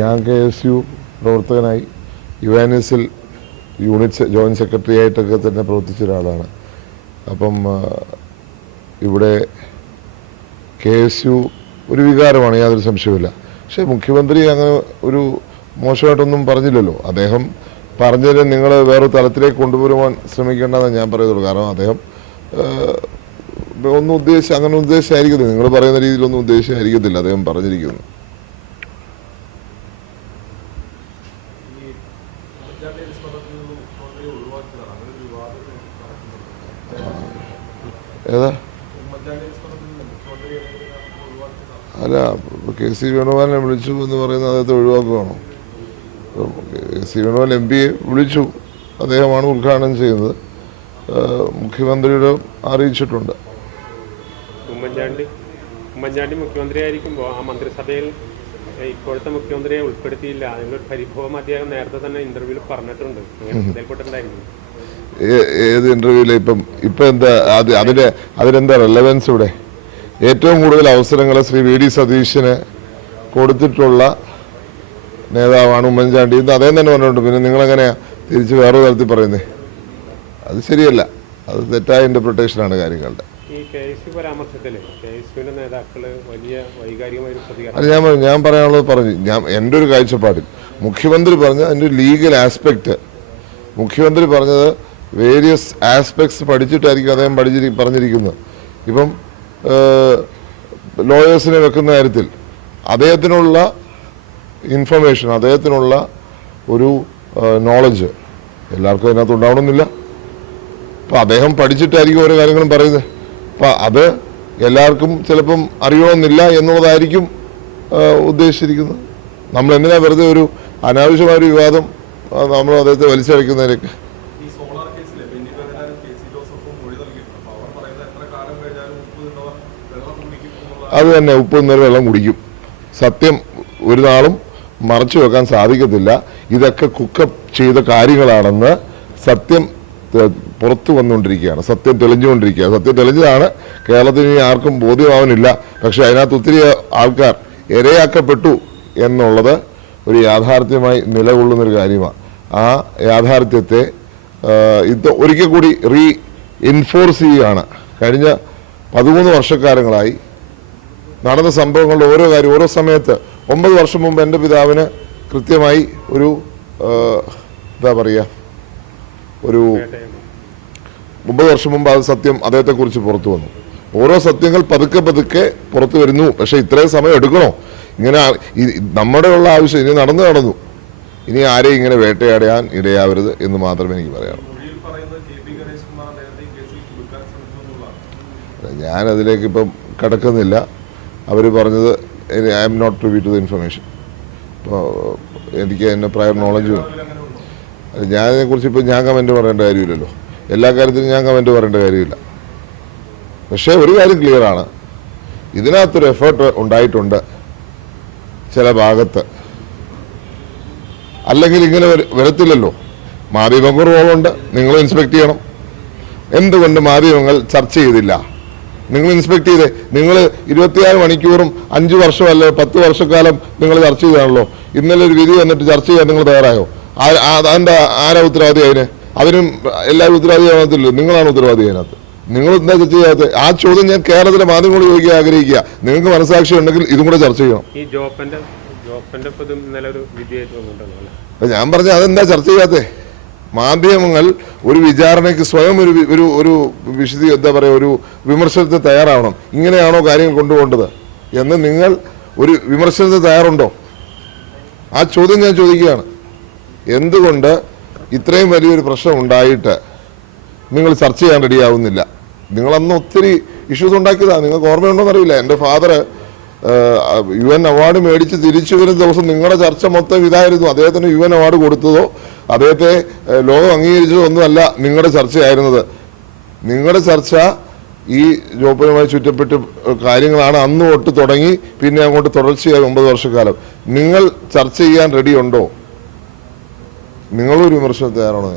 ഞാൻ KSU പ്രവർത്തകനായി യുവാനിസിൽ unit joint secretary ആയിട്ടൊക്കെ തന്നെ പ്രവർത്തിച്ച ഒരാളാണ്. അപ്പം ഇവിടെ KSU ഒരു വികാരമാണ്, യാതൊരു സംശയവുമില്ല. പക്ഷേ മുഖ്യമന്ത്രി അങ്ങനെ ഒരു മോശമായിട്ടൊന്നും പറഞ്ഞില്ലല്ലോ. അദ്ദേഹം പറഞ്ഞതിന് നിങ്ങൾ വേറെ തലത്തിലേക്ക് കൊണ്ടുവരുവാൻ ശ്രമിക്കേണ്ടതെന്ന് ഞാൻ പറയുന്നുള്ളൂ. കാരണം അദ്ദേഹം ഒന്നും അങ്ങനെ ഉദ്ദേശിച്ചായിരിക്കത്തില്ല, നിങ്ങൾ പറയുന്ന രീതിയിലൊന്നും ഉദ്ദേശിച്ചായിരിക്കത്തില്ല അദ്ദേഹം പറഞ്ഞിരിക്കുന്നത്. ഏതാ അല്ല, KC വേണുഗോപാലിനെ വിളിച്ചു എന്ന് പറയുന്നത് അദ്ദേഹത്തെ ഒഴിവാക്കുകയാണോ? KC വേണുഗോപാൽ MP വിളിച്ചു, അദ്ദേഹമാണ് ഉദ്ഘാടനം ചെയ്യുന്നത്. മുഖ്യമന്ത്രിയുടെ അറിയിച്ചിട്ടുണ്ട്. ഉമ്മൻചാണ്ടി മുഖ്യമന്ത്രിയായിരിക്കുമ്പോൾ ആ മന്ത്രിസഭയിൽ ഇപ്പോഴത്തെ മുഖ്യമന്ത്രിയെ ഉൾപ്പെടുത്തിയില്ല, അതിനൊരു പരിഭവം അദ്ദേഹം നേരത്തെ തന്നെ ഇന്റർവ്യൂവിൽ പറഞ്ഞിട്ടുണ്ട്. ഏത് ഇന്റർവ്യൂവില്? ഇപ്പം എന്താ അതിനെന്താ റെലവൻസ്? ഇവിടെ ഏറ്റവും കൂടുതൽ അവസരങ്ങൾ ശ്രീ VD സതീശന് കൊടുത്തിട്ടുള്ള നേതാവാണ് ഉമ്മൻചാണ്ടി എന്ന് അദ്ദേഹം തന്നെ പറഞ്ഞിട്ടുണ്ട്. പിന്നെ നിങ്ങളെങ്ങനെയാ തിരിച്ച് വേറെ തരത്തിൽ പറയുന്നത്? അത് ശരിയല്ല, അത് തെറ്റായ ഇന്റർപ്രിട്ടേഷനാണ് കാര്യങ്ങളുടെ. ഞാൻ പറയാനുള്ളത് പറഞ്ഞു. എൻ്റെ ഒരു കാഴ്ചപ്പാടിൽ മുഖ്യമന്ത്രി പറഞ്ഞ അതിൻ്റെ ഒരു ലീഗൽ ആസ്പെക്റ്റ്, മുഖ്യമന്ത്രി പറഞ്ഞത് വേരിയസ് ആസ്പെക്ട്സ് പഠിച്ചിട്ടായിരിക്കും അദ്ദേഹം പറഞ്ഞിരിക്കുന്നത്. ഇപ്പം ലോയേഴ്സിനെ വെക്കുന്ന കാര്യത്തിൽ അദ്ദേഹത്തിനുള്ള ഇൻഫർമേഷൻ, അദ്ദേഹത്തിനുള്ള ഒരു നോളജ് എല്ലാവർക്കും അതിനകത്ത് ഉണ്ടാവണമെന്നില്ല. അപ്പം അദ്ദേഹം പഠിച്ചിട്ടായിരിക്കും ഓരോ കാര്യങ്ങളും പറയുന്നത്. അപ്പം അത് എല്ലാവർക്കും ചിലപ്പം അറിയണമെന്നില്ല എന്നുള്ളതായിരിക്കും ഉദ്ദേശിച്ചിരിക്കുന്നത്. നമ്മൾ എന്തിനാ വെറുതെ ഒരു അനാവശ്യമായൊരു വിവാദം നമ്മൾ അദ്ദേഹത്തെ വലിച്ചഴക്കുന്നതിനൊക്കെ? അത് തന്നെ, ഉപ്പ് നിന്നൊരു വെള്ളം കുടിക്കും. സത്യം ഒരു നാളും മറച്ചു വെക്കാൻ സാധിക്കത്തില്ല. ഇതൊക്കെ കുക്കപ്പ് ചെയ്ത കാര്യങ്ങളാണെന്ന് സത്യം പുറത്തു വന്നുകൊണ്ടിരിക്കുകയാണ്, സത്യം തെളിഞ്ഞുകൊണ്ടിരിക്കുകയാണ്. സത്യം തെളിഞ്ഞതാണ്, കേരളത്തിന് ഇനി ആർക്കും ബോധ്യമാവുന്നില്ല. പക്ഷെ അതിനകത്ത് ഒത്തിരി ആൾക്കാർ ഇരയാക്കപ്പെട്ടു എന്നുള്ളത് ഒരു യാഥാർത്ഥ്യമായി നിലകൊള്ളുന്നൊരു കാര്യമാണ്. ആ യാഥാർത്ഥ്യത്തെ ഇത് ഒരിക്കൽ കൂടി എൻഫോഴ്സ് ചെയ്യുകയാണ്. കഴിഞ്ഞ 13 വർഷക്കാലങ്ങളായി നടന്ന സംഭവങ്ങളുടെ ഓരോ കാര്യം ഓരോ സമയത്ത് 9 വർഷം മുമ്പ് എൻ്റെ പിതാവിന് കൃത്യമായി ഒരു എന്താ പറയുക, ഒരു 9 വർഷം മുമ്പ് അത് സത്യം അദ്ദേഹത്തെക്കുറിച്ച് പുറത്തു വന്നു. ഓരോ സത്യങ്ങൾ പതുക്കെ പതുക്കെ പുറത്തു വരുന്നു. പക്ഷേ ഇത്രയും സമയം എടുക്കണോ? ഇങ്ങനെ നമ്മുടെ ഉള്ള ആവശ്യം ഇനി നടന്നു. ഇനി ആരെയും ഇങ്ങനെ വേട്ടയാടാൻ ഇടയാവരുത് എന്ന് മാത്രമേ എനിക്ക് പറയാനുള്ളൂ. ഞാനതിലേക്ക് ഇപ്പം കടക്കുന്നില്ല. അവർ പറഞ്ഞത് I'm not privy to the information. അപ്പോൾ എനിക്ക് അതിൻ്റെ പ്രയർ നോളജും ഞാനതിനെക്കുറിച്ച് ഇപ്പം ഞാൻ കമൻറ്റ് പറയേണ്ട കാര്യമില്ലല്ലോ. എല്ലാ കാര്യത്തിലും ഞാൻ കമൻറ്റ് പറയേണ്ട കാര്യമില്ല. പക്ഷേ ഒരു കാര്യം ക്ലിയറാണ്, ഇതിനകത്തൊരു എഫേർട്ട് ഉണ്ടായിട്ടുണ്ട് ചില ഭാഗത്ത്, അല്ലെങ്കിൽ ഇങ്ങനെ വരത്തില്ലല്ലോ. മാധ്യമങ്ങൾക്ക് റോളുണ്ട്, നിങ്ങൾ ഇൻസ്പെക്ട് ചെയ്യണം. എന്തുകൊണ്ട് മാധ്യമങ്ങൾ ചർച്ച ചെയ്തില്ല? നിങ്ങൾ ഇൻസ്പെക്ട് ചെയ്തേ. നിങ്ങൾ 24 മണിക്കൂറും 5 വർഷം അല്ല 10 വർഷക്കാലം നിങ്ങൾ ചർച്ച ചെയ്താണല്ലോ. ഇന്നലെ ഒരു വിധി വന്നിട്ട് ചർച്ച ചെയ്യാൻ നിങ്ങൾ തയ്യാറായോ? അതിൻ്റെ ആരാ ഉത്തരവാദി? അതിനും എല്ലാവരും ഉത്തരവാദിയാകത്തില്ലല്ലോ. നിങ്ങളാണ് ഉത്തരവാദി അതിനകത്ത്. നിങ്ങൾ എന്താ ചർച്ച ചെയ്യാത്തത്? ആ ചോദ്യം ഞാൻ കേരളത്തിലെ മാധ്യമങ്ങളോട് ചോദിക്കാൻ ആഗ്രഹിക്കുക. നിങ്ങൾക്ക് മനസ്സാക്ഷി ഉണ്ടെങ്കിൽ ഇതും കൂടെ ചർച്ച ചെയ്യണം. ഞാൻ പറഞ്ഞ അതെന്താ ചർച്ച ചെയ്യാത്തേ? മാധ്യമങ്ങൾ ഒരു വിചാരണയ്ക്ക് സ്വയം ഒരു വിശദീ എന്താ പറയുക, ഒരു വിമർശനത്തിന് തയ്യാറാവണം. ഇങ്ങനെയാണോ കാര്യങ്ങൾ കൊണ്ടുപോകേണ്ടത് എന്ന് നിങ്ങൾ ഒരു വിമർശനത്തിന് തയ്യാറുണ്ടോ? ആ ചോദ്യം ഞാൻ ചോദിക്കുകയാണ്. എന്തുകൊണ്ട് ഇത്രയും വലിയൊരു പ്രശ്നം ഉണ്ടായിട്ട് നിങ്ങൾ ചർച്ച ചെയ്യാൻ റെഡിയാവുന്നില്ല? നിങ്ങളന്ന് ഒത്തിരി ഇഷ്യൂസ് ഉണ്ടാക്കിയതാണ്. നിങ്ങൾക്ക് ഓർമ്മയുണ്ടോന്ന് അറിയില്ല. എൻ്റെ ഫാദർ UN അവാർഡ് മേടിച്ച് തിരിച്ചു വരുന്ന ദിവസം നിങ്ങളുടെ ചർച്ച മൊത്തം ഇതായിരുന്നു. അദ്ദേഹത്തിന് UN അവാർഡ് കൊടുത്തതോ അദ്ദേഹത്തെ ലോകം അംഗീകരിച്ചതോ ഒന്നുമല്ല നിങ്ങളുടെ ചർച്ചയായിരുന്നത്. നിങ്ങളുടെ ചർച്ച ഈ ജോപ്പനുമായി ചുറ്റപ്പെട്ട് കാര്യങ്ങളാണ് അന്ന് തൊട്ട് തുടങ്ങി. പിന്നെ അങ്ങോട്ട് തുടർച്ചയായി 9 വർഷക്കാലം നിങ്ങൾ ചർച്ച ചെയ്യാൻ റെഡി ഉണ്ടോ? നിങ്ങളൊരു വിമർശനം തയ്യാറാണോ?